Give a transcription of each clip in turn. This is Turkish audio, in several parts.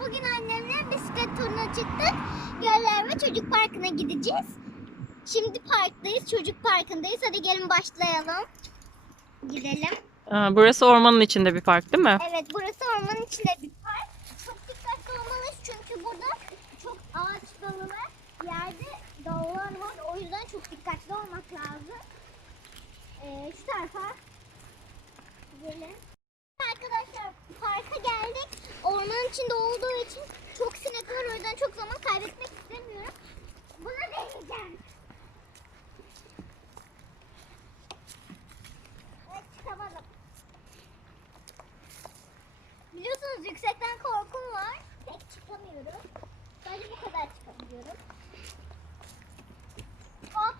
bugün annemle bisiklet turuna çıktık. Göllerme Çocuk Parkı'na gideceğiz. Şimdi parktayız, çocuk parkındayız. Hadi gelin başlayalım. Gidelim. Aa, burası ormanın içinde bir park değil mi? Evet, burası ormanın içinde bir park. Çok dikkatli olmalıyız çünkü burada çok ağaç dalı ve yerde dallar var. O yüzden çok dikkatli olmak lazım. Ee, şu tarafa gidelim. Arkadaşlar parka geldik. Ormanın içinde olduğu için çok sinek var. O yüzden çok zaman kaybetmek istemiyorum. Bunu deneyeceğim. Evet çıkamadım. Biliyorsunuz yüksekten korkum var. Pek çıkamıyorum. Sadece bu kadar çıkabiliyorum. Hop.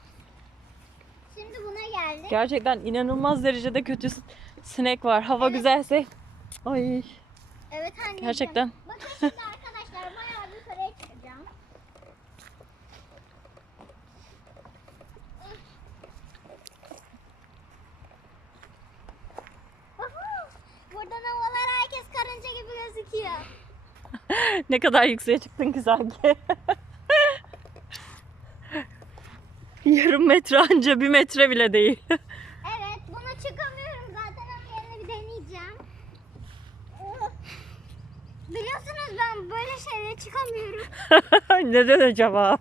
Şimdi buna geldik. Gerçekten inanılmaz derecede kötü sinek var. Hava Evet. güzelse. Ay. Evet anneciğim. Gerçekten. Bakın şimdi arkadaşlar bayağı yukarıya çıkacağım. Buradan havalar herkes karınca gibi gözüküyor. ne kadar yükseğe çıktın ki sanki. Yarım metre anca bir metre bile değil. Evet buna çıkamıyorum zaten ama yerine bir deneyeceğim. Oh. Biliyorsunuz ben böyle şeylere çıkamıyorum. Neden acaba?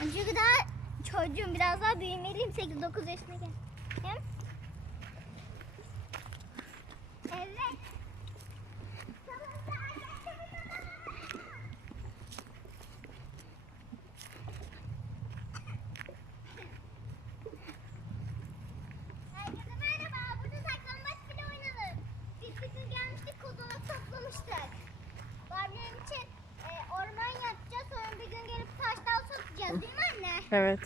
Çünkü daha çocuğum biraz daha büyümeliyim 8-9 yaşına geldim. Evet. Herkese merhaba. Burada saklambaç bile oynanır. Biz bir gün gelmiştik kozalak toplamıştık. Barbilerim için e, orman yapacağız. Sonra bir gün gelip taş dal satacağız değil mi anne? Evet.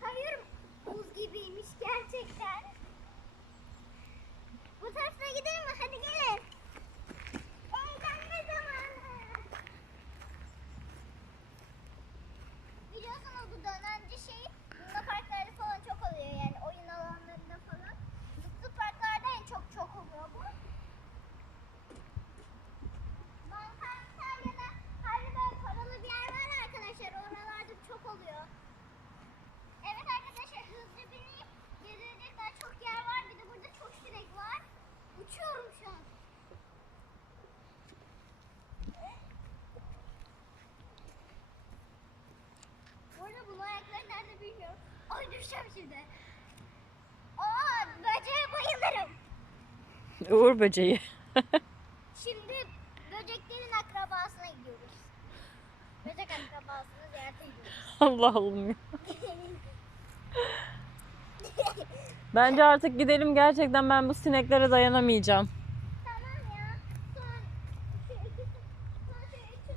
Kayıyorum. Buz gibiymiş gerçekten. Bu tarafa gidelim mi? Hadi gelin. Eğlenme zamanı. Biliyorsunuz bu dönence şey Luna parklarda falan çok oluyor yani oyun alanlarında falan. Mutlu parklarda en çok çok oluyor bu. Banka Antalya'da hani böyle paralı bir yer var arkadaşlar. Oralarda çok oluyor. Evet arkadaşlar hızlı bineyim. Gezilecek daha çok yer var. Bir de burada çok sinek var. Uçuyorum şu an. Burada bu ayaklar nerede bilmiyorum. Ay düşeceğim şimdi. Aa böceğe bayılırım. Uğur böceği. Şimdi böceklerin akrabasına gidiyoruz. Böcek akrabasını ziyarete gidiyoruz. Allah Allah. Bence artık gidelim gerçekten ben bu sineklere dayanamayacağım. tamam ya. Son şu ikisi, son şu üçü.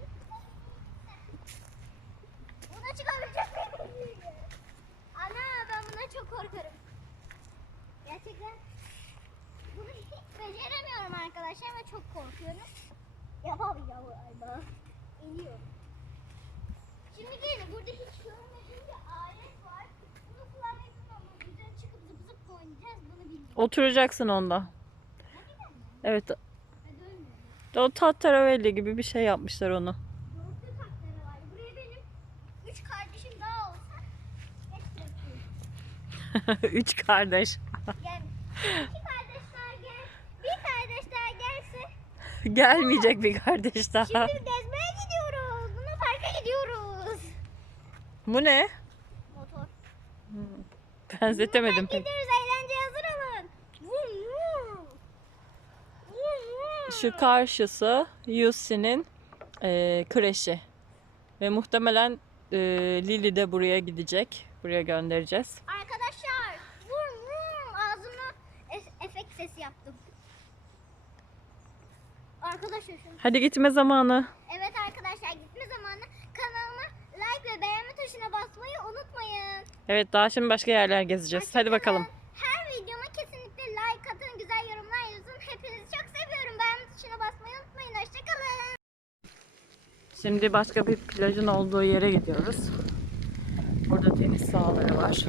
Buna çıkabilecek miyim? Ana ben buna çok korkarım. Gerçekten bunu hiç beceremiyorum arkadaşlar ve çok korkuyorum. Yapamayacağım galiba. İniyorum. Şimdi gelin burada hiç görmediğim bir alet var. Bunu bilmiyorum. Bunun üzerine çıkıp zıp zıp oynayacağız. Bunu bilmiyorum. Oturacaksın onda. Evet. O tattaravelli gibi bir şey yapmışlar onu. Üç kardeş. Yani iki kardeş daha gel, bir kardeş daha gelse Gelmeyecek bir kardeş daha. şimdi gezmeye gidiyoruz. Buna parka gidiyoruz. Bu ne? Motor. Benzetemedim Parka pek. gidiyoruz. Eğlenceye hazır olun. Vum vum. Vum vum. Şu karşısı Yusi'nin eee kreşi. Ve muhtemelen eee, Lili de buraya gidecek. Buraya göndereceğiz. Arkadaşlar Hadi gitme zamanı. Evet arkadaşlar gitme zamanı kanalıma like ve beğenme tuşuna basmayı unutmayın. Evet daha şimdi başka yerler gezeceğiz. Hadi bakalım. Her videoma kesinlikle like atın, güzel yorumlar yazın. Hepinizi çok seviyorum. Beğenme tuşuna basmayı unutmayın. Hoşçakalın. Şimdi başka bir plajın olduğu yere gidiyoruz. Burada tenis sahaları var.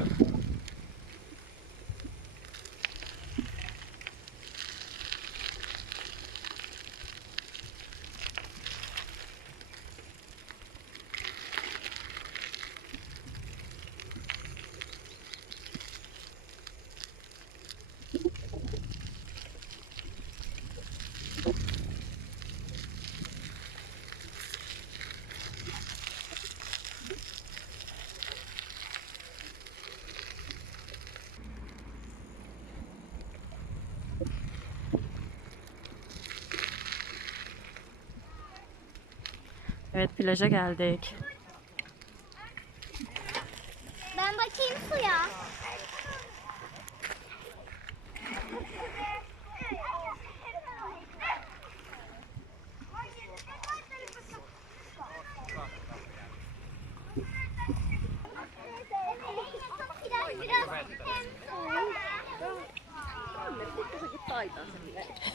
Evet plaja geldik. Ben bakayım suya.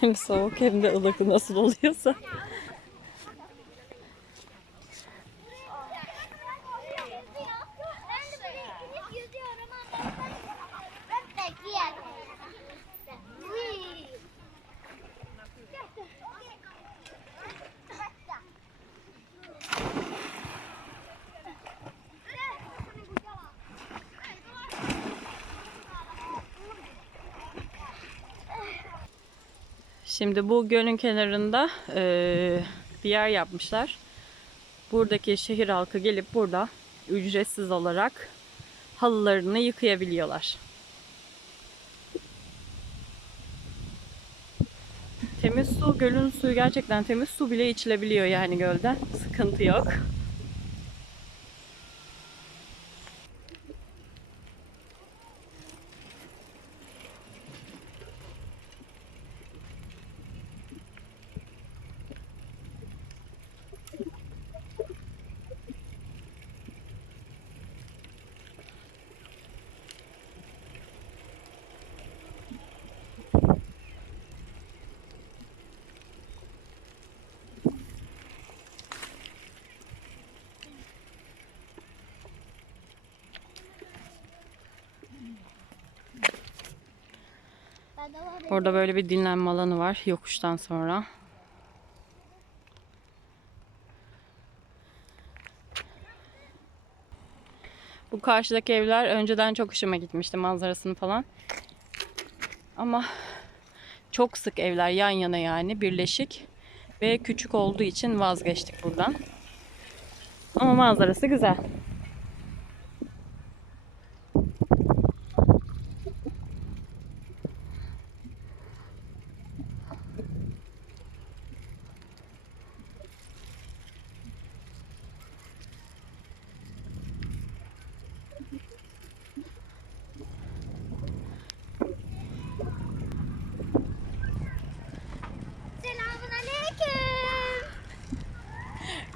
Hem soğuk hem de ılık nasıl oluyorsa. Ben de böyle gidip yüzüyorum ama ben de giyerim. Şimdi bu gölün kenarında eee, bir yer yapmışlar. Buradaki şehir halkı gelip burada ücretsiz olarak halılarını yıkayabiliyorlar. Temiz su, gölün suyu gerçekten temiz su bile içilebiliyor yani gölden. Sıkıntı yok. Orada böyle bir dinlenme alanı var yokuştan sonra. Bu karşıdaki evler önceden çok hoşuma gitmişti manzarasını falan. Ama çok sık evler yan yana yani birleşik ve küçük olduğu için vazgeçtik buradan. Ama manzarası güzel.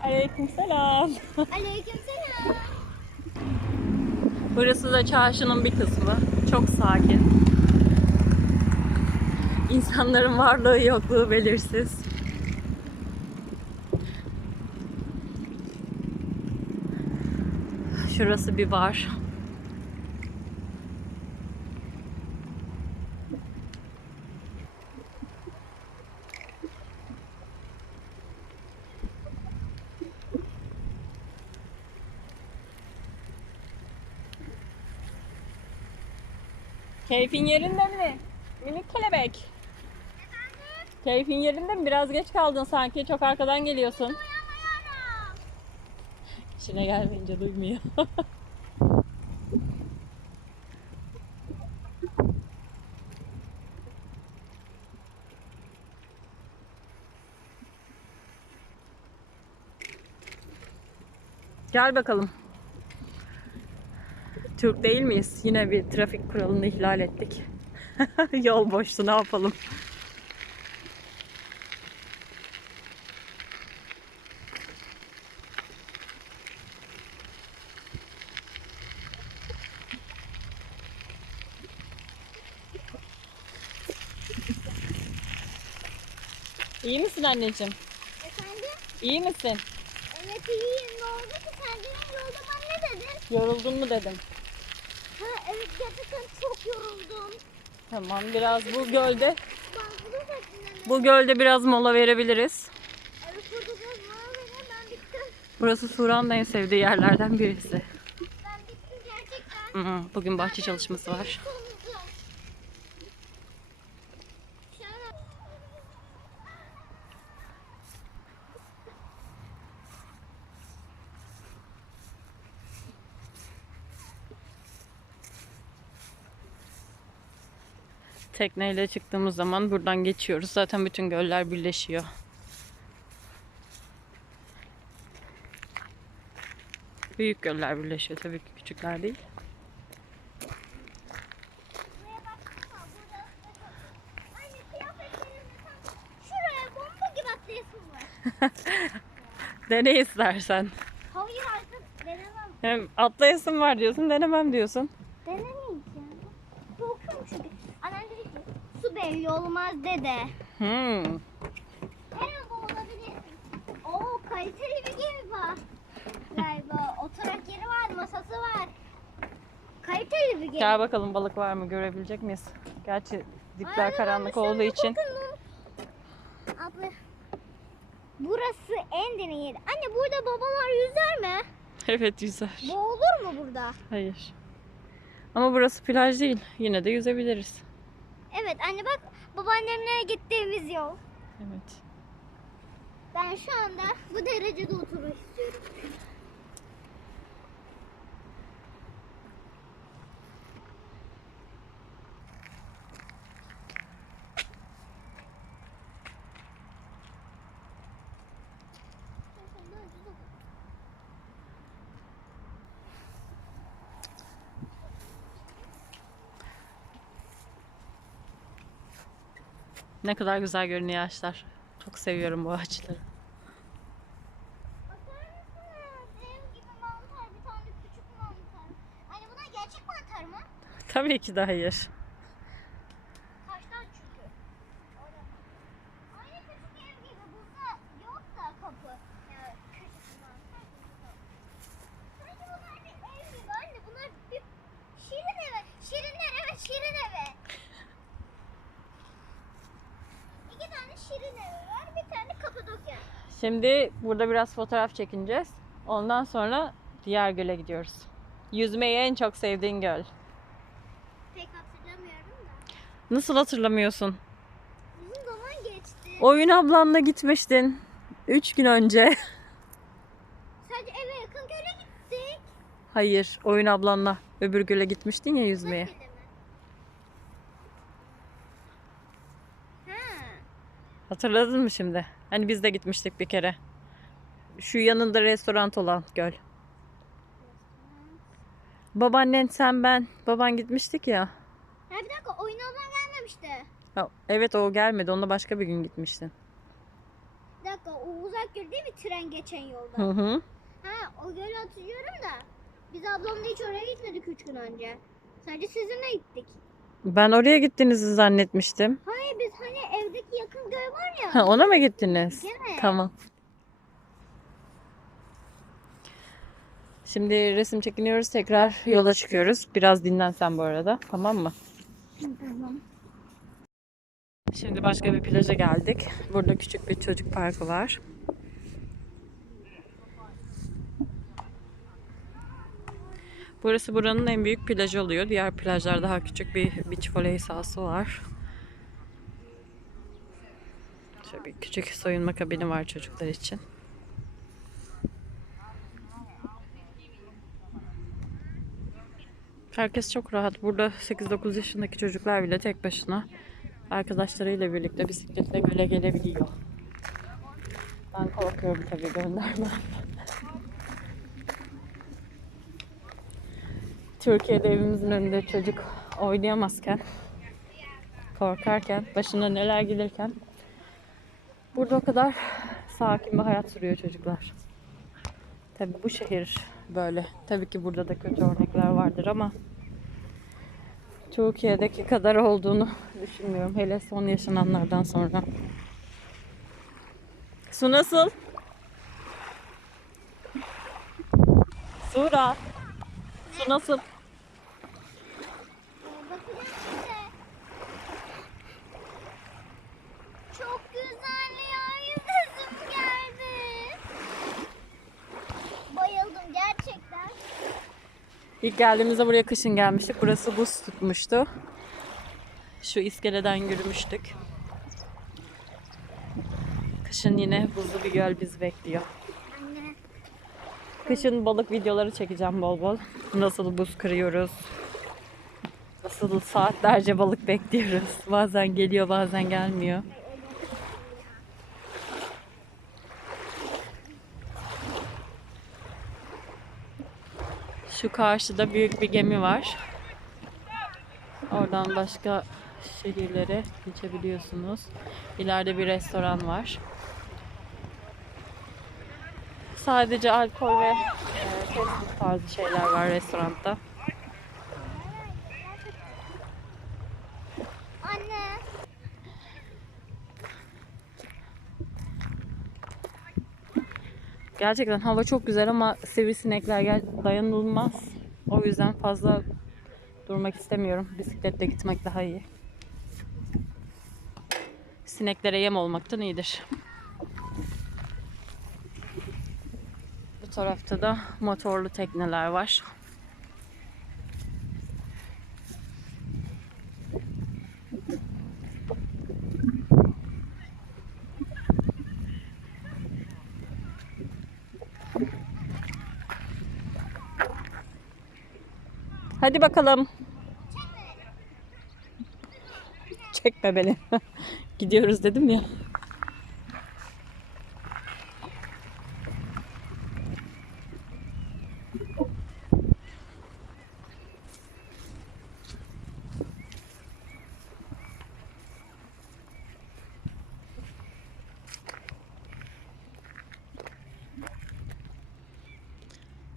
Aleykümselam. Aleyküm selam. Burası da çarşının bir kısmı. Çok sakin. İnsanların varlığı yokluğu belirsiz. Şurası bir bar. Keyfin yerinde mi? Minik kelebek. Keyfin yerinde mi? Biraz geç kaldın sanki. Çok arkadan geliyorsun. İşine gelmeyince duymuyor. Gel bakalım. Türk değil miyiz? Yine bir trafik kuralını ihlal ettik. Yol boştu ne yapalım? İyi misin anneciğim? Efendim? İyi misin? Evet iyiyim. Ne oldu ki? Sen benim yolda bana ne dedin? Yoruldun mu dedim. Ha evet gerçekten çok yoruldum. Tamam biraz bu gölde bu gölde biraz mola verebiliriz. Evet burada biraz mola vereyim. Ben bittim. Burası Suran'ın en sevdiği yerlerden birisi. Ben bittim gerçekten. Hı hı, Bugün bahçe çalışması var. Sonucu. Şöyle. Tekneyle çıktığımız zaman buradan geçiyoruz. Zaten bütün göller birleşiyor. Büyük göller birleşiyor tabii ki küçükler değil. Dene istersen. Hayır artık denemem. Hem atlayasın var diyorsun denemem diyorsun. Denemeyeceğim. Korkuyorum çünkü. Annem dedi ki su belli olmaz dede. Hmm. Her an boğulabilirsin. Oo kaliteli bir gemi var. Galiba oturak yeri var, masası var. Kaliteli bir gemi. Gel bakalım balık var mı görebilecek miyiz? Gerçi dipler Aynen, karanlık olduğu için. bakın. Abla. Burası en derin yeri. Anne burada babalar yüzer mi? Evet yüzer. Boğulur mu burada? Hayır. Ama burası plaj değil. Yine de yüzebiliriz. Evet anne bak babaannemlere gittiğimiz yol. Evet. Ben şu anda bu derecede oturmak istiyorum. Ne kadar güzel görünüyor ağaçlar. Çok seviyorum bu ağaçları. Tabii ki de hayır. Taşlar çünkü. Orada. Aynı küçük ev gibi. Burada yok da kapı. Yani küçük mantar. burada. Sanki bunlar bir ev gibi anne. Bunlar bir şirin evi. Şirinler evet şirin evi. İki tane şirin evi var. Bir tane Kapadokya. Şimdi burada biraz fotoğraf çekineceğiz. Ondan sonra diğer göle gidiyoruz. Yüzmeyi en çok sevdiğin göl. Pek hatırlamıyorum da. Nasıl hatırlamıyorsun? Uzun zaman geçti. Oyun ablanla gitmiştin. Üç gün önce. Sadece eve yakın göle gittik. Hayır, oyun ablanla öbür göle gitmiştin ya yüzmeye. Nasıl. Hatırladın mı şimdi? Hani biz de gitmiştik bir kere. Şu yanında restoran olan göl. Babaannen sen ben baban gitmiştik ya. Ha bir dakika oyun ablam gelmemişti. Ha, Evet o gelmedi. Onunla başka bir gün gitmiştin. Bir dakika o uzak göl değil mi tren geçen yolda? Hı hı. Ha o gölü hatırlıyorum da. Biz ablamla hiç oraya gitmedik 3 gün önce. Sadece sizinle gittik. Ben oraya gittiğinizi zannetmiştim. Hayır biz hani evdeki yakın göl var ya. Ha, ona mı gittiniz? Gene. Tamam. Şimdi resim çekiniyoruz. Tekrar yola çıkıyoruz. Biraz dinlen sen bu arada. Tamam mı? Tamam. Şimdi başka bir plaja geldik. Burada küçük bir çocuk parkı var. Burası buranın en büyük plajı oluyor. Diğer plajlar daha küçük bir beach voley sahası var. Şöyle bir küçük soyunma kabini var çocuklar için. Herkes çok rahat. Burada 8-9 yaşındaki çocuklar bile tek başına arkadaşlarıyla birlikte bisikletle göle gelebiliyor. Ben korkuyorum tabii göndermem. Türkiye'de evimizin önünde çocuk oynayamazken, korkarken, başına neler gelirken burada o kadar sakin bir hayat sürüyor çocuklar. Tabii bu şehir böyle. Tabii ki burada da kötü örnekler vardır ama Türkiye'deki kadar olduğunu düşünmüyorum. Hele son yaşananlardan sonra. Su nasıl? Sura. Su nasıl? Çok güzel ya yüzüm geldi. Bayıldım gerçekten. İlk geldiğimizde buraya kışın gelmiştik. Burası buz tutmuştu. Şu iskeleden yürümüştük. Kışın yine buzlu bir göl bizi bekliyor. Kışın balık videoları çekeceğim bol bol. Nasıl buz kırıyoruz. Nasıl saatlerce balık bekliyoruz. Bazen geliyor bazen gelmiyor. Şu karşıda büyük bir gemi var. Oradan başka şehirlere geçebiliyorsunuz. İleride bir restoran var. Sadece alkol ve e, fast tarzı şeyler var restoranda. Anne. Gerçekten hava çok güzel ama sivrisinekler dayanılmaz. O yüzden fazla durmak istemiyorum. Bisikletle gitmek daha iyi. Sineklere yem olmaktan iyidir. Bu tarafta da motorlu tekneler var. Hadi bakalım. Çekme beni. Gidiyoruz dedim ya.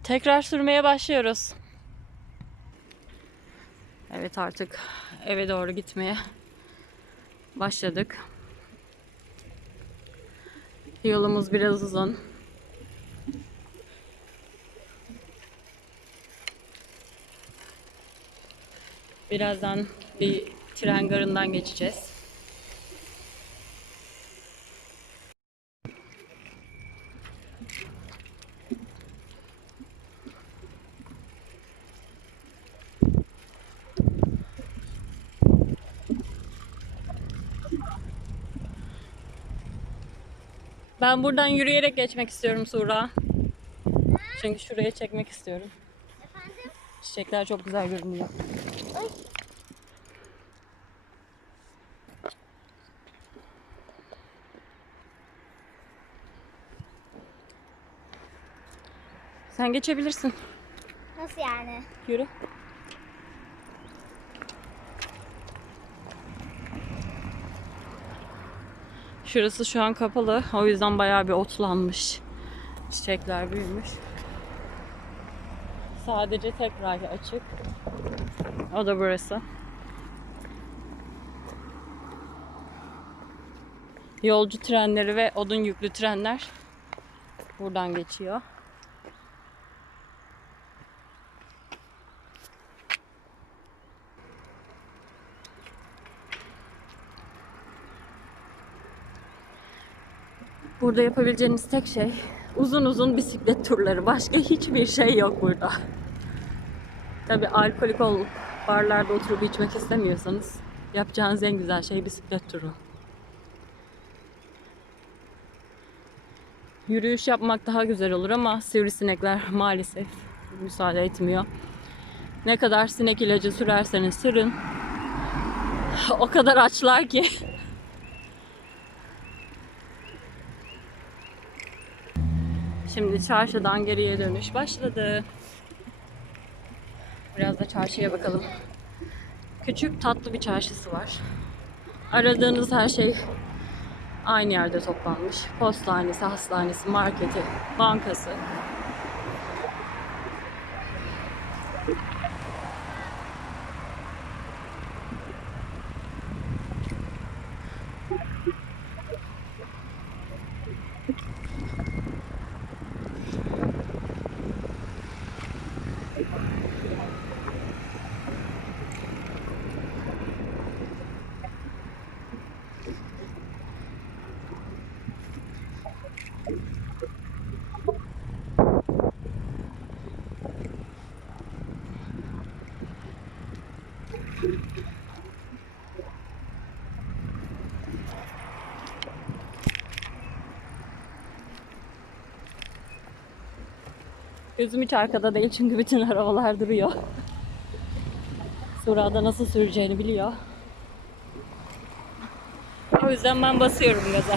Tekrar sürmeye başlıyoruz. Evet artık eve doğru gitmeye başladık. Yolumuz biraz uzun. Birazdan bir tren garından geçeceğiz. Ben buradan yürüyerek geçmek istiyorum Sura. Çünkü şuraya çekmek istiyorum. Efendim? Çiçekler çok güzel görünüyor. Ay. Sen geçebilirsin. Nasıl yani? Yürü. Şurası şu an kapalı. O yüzden bayağı bir otlanmış. Çiçekler büyümüş. Sadece tek ray açık. O da burası. Yolcu trenleri ve odun yüklü trenler buradan geçiyor. Burada yapabileceğiniz tek şey uzun uzun bisiklet turları. Başka hiçbir şey yok burada. Tabi alkolik olup barlarda oturup içmek istemiyorsanız yapacağınız en güzel şey bisiklet turu. Yürüyüş yapmak daha güzel olur ama sivrisinekler maalesef müsaade etmiyor. Ne kadar sinek ilacı sürerseniz sürün o kadar açlar ki Şimdi çarşıdan geriye dönüş başladı. Biraz da çarşıya bakalım. Küçük tatlı bir çarşısı var. Aradığınız her şey aynı yerde toplanmış. Postanesi, hastanesi, marketi, bankası. Gözüm hiç arkada değil çünkü bütün arabalar duruyor. Surada nasıl süreceğini biliyor. O yüzden ben basıyorum gaza.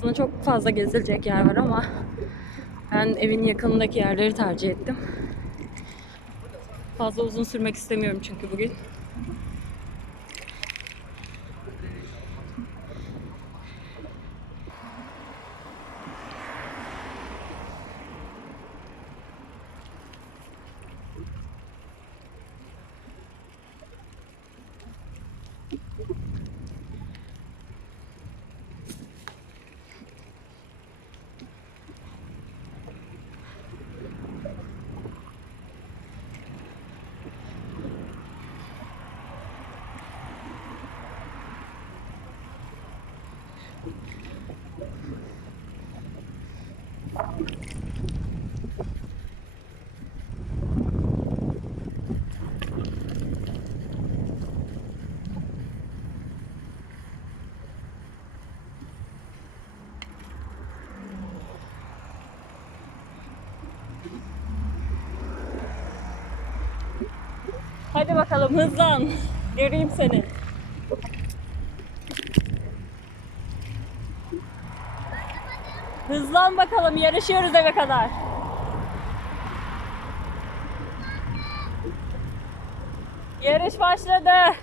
Aslında çok fazla gezilecek yer var ama ben evin yakınındaki yerleri tercih ettim. Fazla uzun sürmek istemiyorum çünkü bugün. Hadi bakalım hızlan. Göreyim seni. Hızlan bakalım yarışıyoruz eve kadar. Yarış başladı.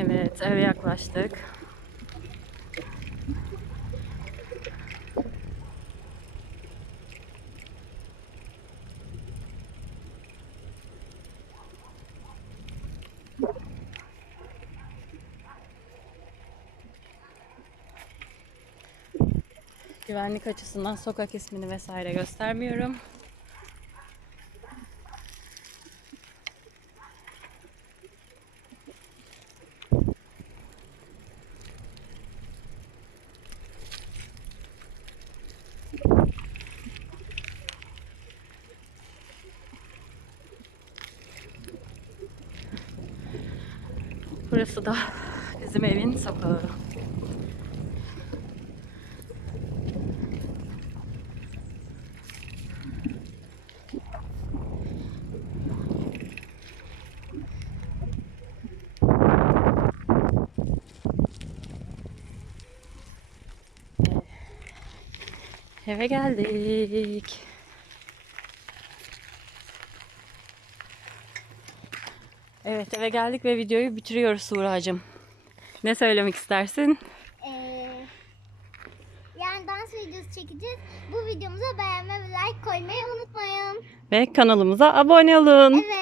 Evet, eve yaklaştık. Güvenlik açısından sokak ismini vesaire göstermiyorum. Burası da bizim evin sokağı. Eve geldik. Evet eve geldik ve videoyu bitiriyoruz Suracığım. Ne söylemek istersin? Ee, yani dans videosu çekeceğiz. Bu videomuza beğenme ve like koymayı unutmayın. Ve kanalımıza abone olun. Evet.